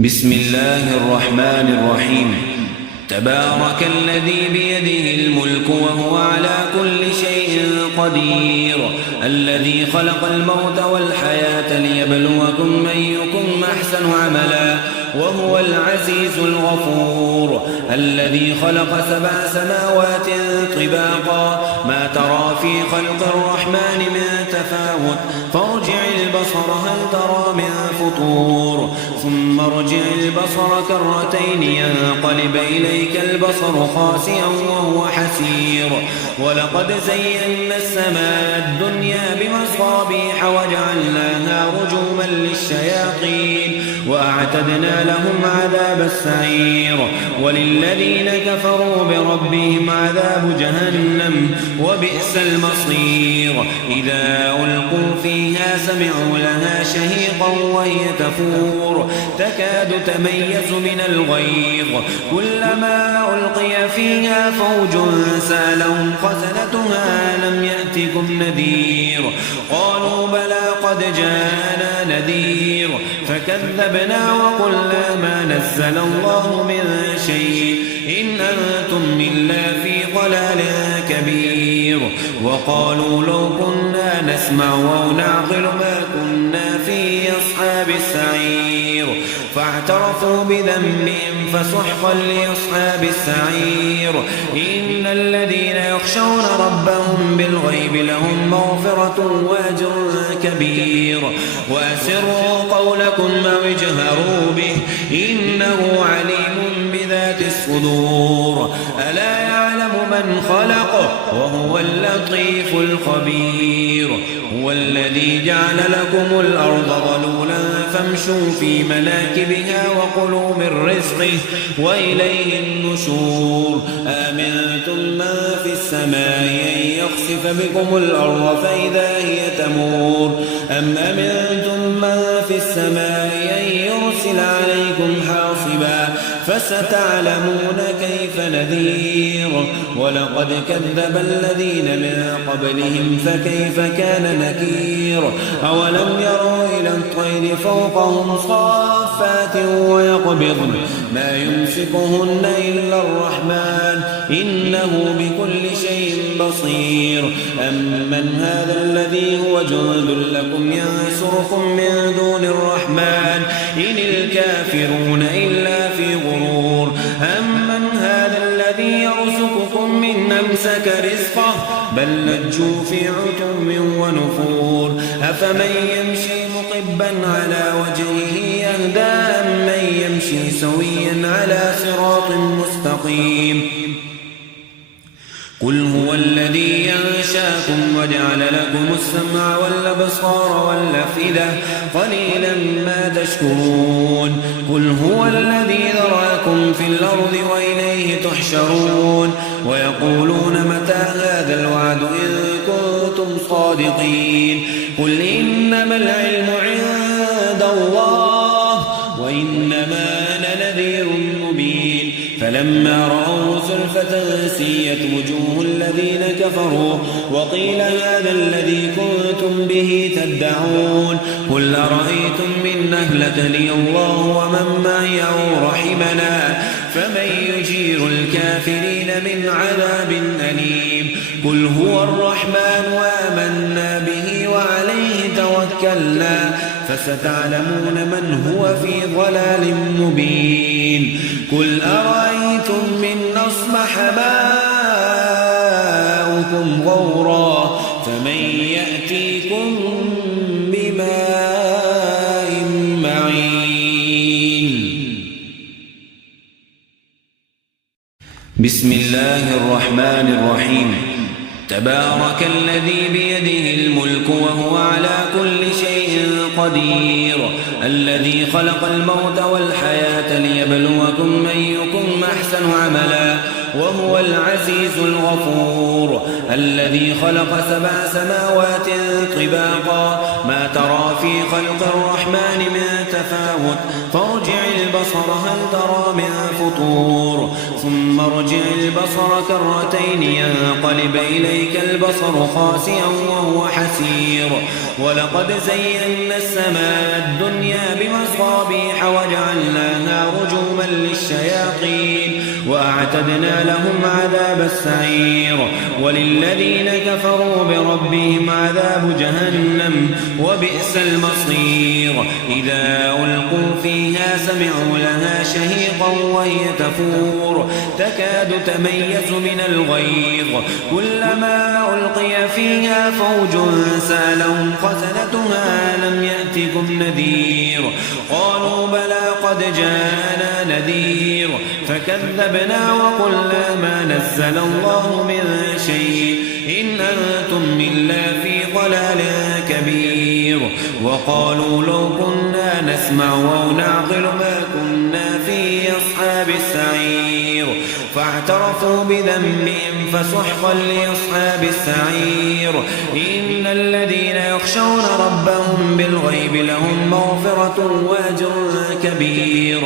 بسم الله الرحمن الرحيم. تبارك الذي بيده الملك وهو على كل شيء قدير، الذي خلق الموت والحياة ليبلوكم أيكم أحسن عملا وهو العزيز الغفور، الذي خلق 7 سماوات طباقا ما ترى في خلق الرحمن من تفاوت، فارجع البصر هل ترى من فطور، ثم ارجع البصر كرتين ينقلب إليك البصر خاسئا وهو حسير، ولقد زينا السماء الدنيا بمصابيح وجعلناها رجوما للشياطين وأعتدنا لهم عذاب السعير، وللذين كفروا بربهم عذاب جهنم وبئس المصير. إذا ألقوا فيها سمعوا لها شهيقا وهي تفور تكاد تميز من الغيظ، كلما ألقي فيها فوج سألهم خزنتها لم يأتكم نذير، قالوا بلى قد جاءنا نذير فكذبنا وقلنا ما نزل الله من شيء إن أنتم إلا في ضلال كبير، وقالوا لو كنا نسمع أو نعقل ما كنا في أصحاب السعير، فاعترفوا بذنبهم فسحقا لأصحاب السعير. إن الذين يخشون ربهم بالغيب لهم مغفرة وأجر كبير، وأسروا قولكم أو اجهروا به إنه عليم بذات الصدور، ألا يعلم من خلق وهو اللطيف الخبير. هو الذي جعل لكم الأرض ظلولا فامشوا في مناكبها وكلوا من رزقه وإليه النشور. آمنتم من في السماء أن يخسف بكم الأرض فإذا هي تمور، أم أمنتم من في السماء أن يرسل عليكم حاصبا فستعلمون كيف نذير. ولقد كذب الذين من قبلهم فكيف كان نكير. أولم يروا إلى الطير فوقهم صافات ويقبضن ما يمسكهن إلا الرحمن إنه بكل شيء بصير. أمن هذا الذي هو جند لكم ينصركم من دون الرحمن إن الكافرون إلا في غرور. أمن هذا الذي يرزقكم من أمسك رزقه بل لجوا في عتم ونفور. أفمن يمشي مقبا على وجهه يهدى أمن يمشي سويا على صراط مستقيم. قل هو الذي ينشاكم وجعل لكم السمع والأبصار والأفئدة قليلا ما تشكرون. قل هو الذي ذراكم في الأرض وإليه تحشرون. ويقولون متى هذا الوعد إن كنتم صادقين. قل إنما العلم عند الله وإنما أنا نذير مبين. فلما رأوا زلفة سيئت وجوه الذين كفروا وقيل هذا الذي كنتم به تدعون. قل أرأيتم من أهلكني الله ومن معي أو رحمنا فمن يجير الكافرين من عذاب أليم. قل هو الرحمن وآمنا به وعليه توكلنا فستعلمون من هو في ضلال مبين. قل أرأيتم من أصبح ماؤكم غورا فمن يأتيكم بماء معين. بسم الله الرحمن الرحيم. تبارك الذي بيده الملك وهو على كل شيء قدير، الذي خلق الموت والحياة ليبلوكم أيكم أحسن عملا وهو العزيز الغفور، الذي خلق 7 سماوات طباقا ما ترى في خلق الرحمن من تفاوت فارجع البصر هل ترى من فطور ثم ارجع البصر كرتين ينقلب إليك البصر خاسئا وهو حسير ولقد زينا السماء الدنيا بمصابيح وجعلناها رجوما للشياطين وأعتدنا لهم عذاب السعير وللذين كفروا بربهم عذاب جهنم وبئس المصير إذا ألقوا فيها سمعوا لها شهيقا وهي تفور تكاد تميز من الغيظ كلما ألقي فيها فوج سألهم خزنتها لم يأتكم نذير قالوا بلى قد جاءنا نذير فكذبنا وقلنا ما نزل الله من شيء إن أنتم إلا في ضلال كبير وقالوا لو كنا نسمع أو نعقل ما كنا في أصحاب السعير فاعترفوا بذنبهم فسحقا لأصحاب السعير إن الذين يخشون ربهم بالغيب لهم مغفرة وأجر كبير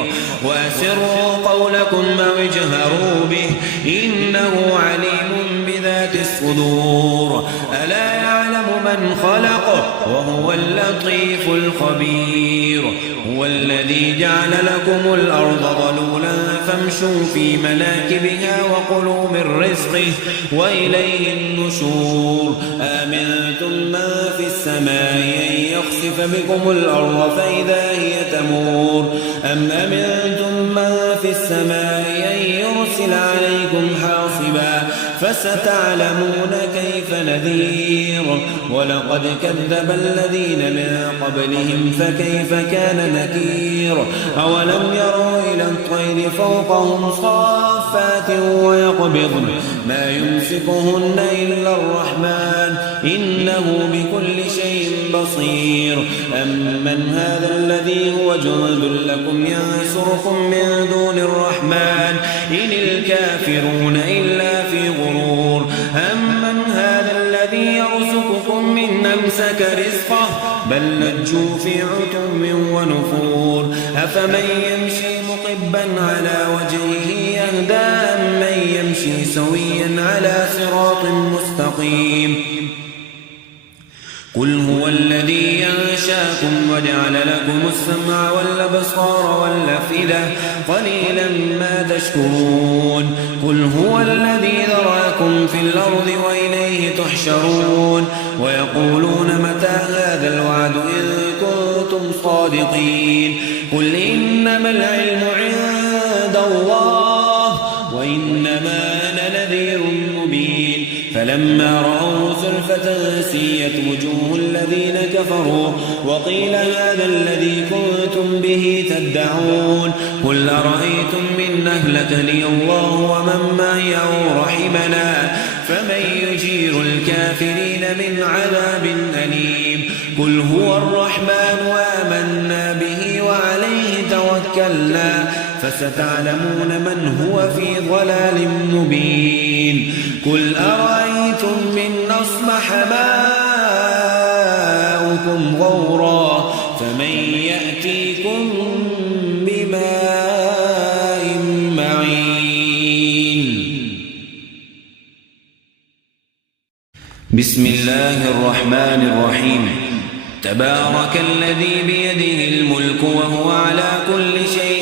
وأسروا قولكم أو اجهروا به إنه عليم بذات الصدور ألا يعلم من خلق وهو اللطيف الخبير هو الذي جعل لكم الأرض ظلولا فامشوا في مناكبها وكلوا من رزقه وإليه النشور آمنتم من في السماء أن يخسف بكم الأرض فإذا هي تمور أم أمنتم من في السماء أن يرسل عليكم حاصبا فستعلمون كيف نذير ولقد كذب الذين من قبلهم فكيف كان نكير أولم يروا إلى الطير فوقهم صافات ويقبضن ما يمسكهن إلا الرحمن إنه بكل شيء بصير أمن هذا الذي هو جند لكم ينصركم من دون الرحمن إن الكافرون إلا في غرور أمن هذا الذي يرزقكم من أمسك رزقه بل لجوا في عتم ونفور أفمن يمشي مقبا على وجهه يهدى أمن يمشي سويا على صراط مستقيم قل هو الذي ينشاكم وجعل لكم السمع والأبصار والأفئدة قليلا ما تشكرون قل هو الذي ذراكم في الأرض وإليه تحشرون ويقولون متى هذا الوعد إن كنتم صادقين قل إنما العلم عند الله وإنما أنا نذير مبين فلما رأوا زلفة سيئت وجوه الذين كفروا وقيل هذا الذي كنتم به تدعون قل أرأيتم من أهلكني الله ومن معي أو رحمنا فمن يجير الكافرين من عذاب أليم قل هو الرحمن وآمنا به وعليه توكلنا فستعلمون من هو في ضلال مبين قل أرأيتم من أصبح ماؤكم غورا فمن يأتيكم بماء معين بسم الله الرحمن الرحيم تبارك الذي بيده الملك وهو على كل شيء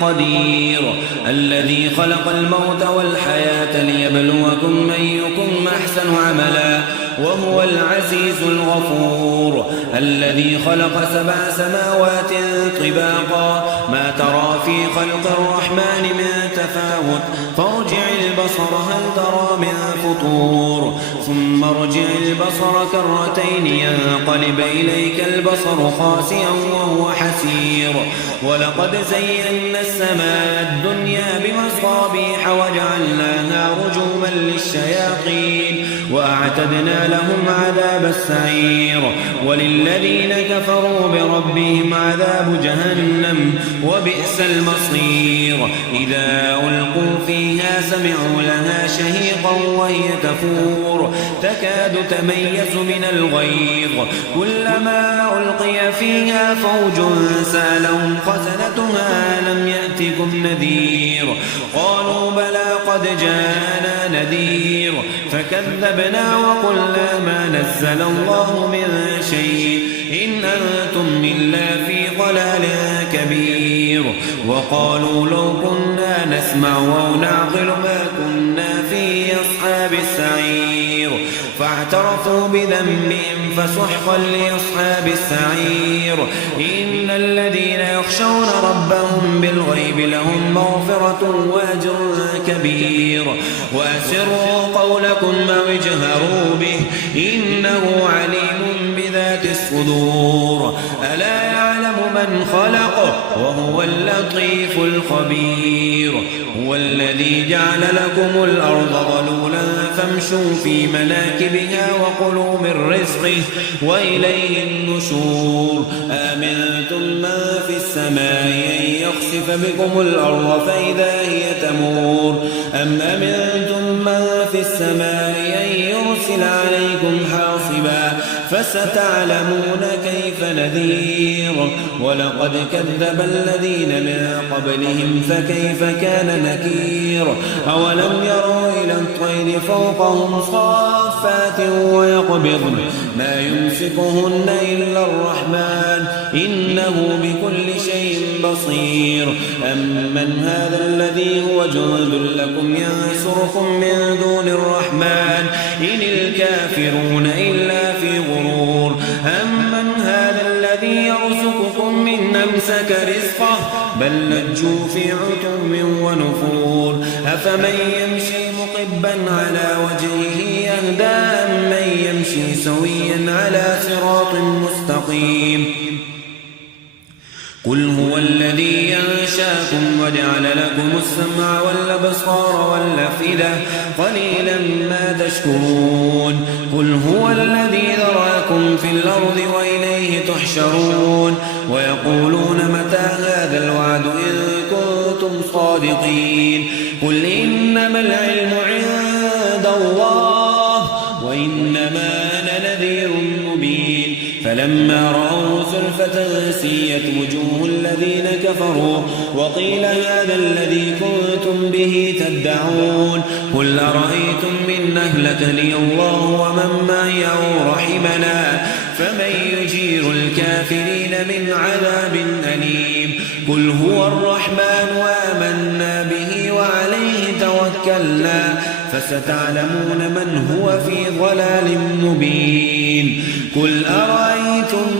قدير الذي خلق الموت والحياة ليبلوكم أيكم أحسن عملا وهو العزيز الغفور الذي خلق 7 سماوات طباقا ما ترى في خلق الرحمن من تفاوت فارجع البصر هل ترى من فطور ثم ارجع البصر كرتين ينقلب إليك البصر خاسئا وهو حسير ولقد زينا السماء الدنيا بمصابيح وجعلناها رجوما للشياطين وأعتدنا لهم عذاب السعير وللذين كفروا بربهم عذاب جهنم وبئس المصير إذا ألقوا فيها سمعوا لها شهيقا وهي تفور تكاد تميز من الغيظ كلما ألقي فيها فوج سألهم خزنتها لم يأتكم نذير قالوا بلى قد جاءنا نذير فكذبنا وقلنا ما نزل الله من شيء إن أنتم إلا في ضلال كبير وقالوا لو كنا نسمع أو نعقل ما كنا في أصحاب السعير فاعترفوا بذنبهم فسحقا لأصحاب السعير إن الذين يخشون ربهم بالغيب لهم مغفرة وأجر كبير وأسروا قولكم أو اجهروا به إنه عليم بذات الصدور ألا يعلم من خلق وهو اللطيف الخبير هو الذي جعل لكم الأرض ظلولا فامشوا في مناكبها وكلوا من رزقه وإليه النشور آمنتم من في السماء أن يخسف بكم الأرض فإذا هي تمور أم أمنتم من في السماء أن يرسل عليكم حاصبا فستعلمون كيف نذير ولقد كذب الذين من قبلهم فكيف كان نكير أولم يروا إلى الطير فوقهم صافات ويقبضن ما يمسكهن إلا الرحمن إنه بكل شيء بصير أمن هذا الذي هو جند لكم ينصركم من دون الرحمن إن الكافرون إلا في غرور أمن هذا الذي يرزقكم من أمسك رزقه بل لجوا في عتم ونفور أفمن يمشي مقبا على وجهه يهدى أمن يمشي سويا على صراط مستقيم قل هو الذي ينشاكم وجعل لكم السمع والأبصار والأفئدة قليلا ما تشكرون قل هو الذي ذراكم في الأرض وإليه تحشرون ويقولون متى هذا الوعد إن كنتم صادقين قل إنما العلم عند الله وإنما أنا نذير مبين فلما رأوا زلفة سيئت وجوه الذين كفروا وقيل هذا الذي كنتم به تدعون قل أرأيتم من أهلكني الله ومن معي أو رحمنا فمن يجير الكافرين من عذاب أليم قل هو الرحمن وآمنا به وعليه توكلنا فستعلمون من هو في ضلال مبين قل أرأيتم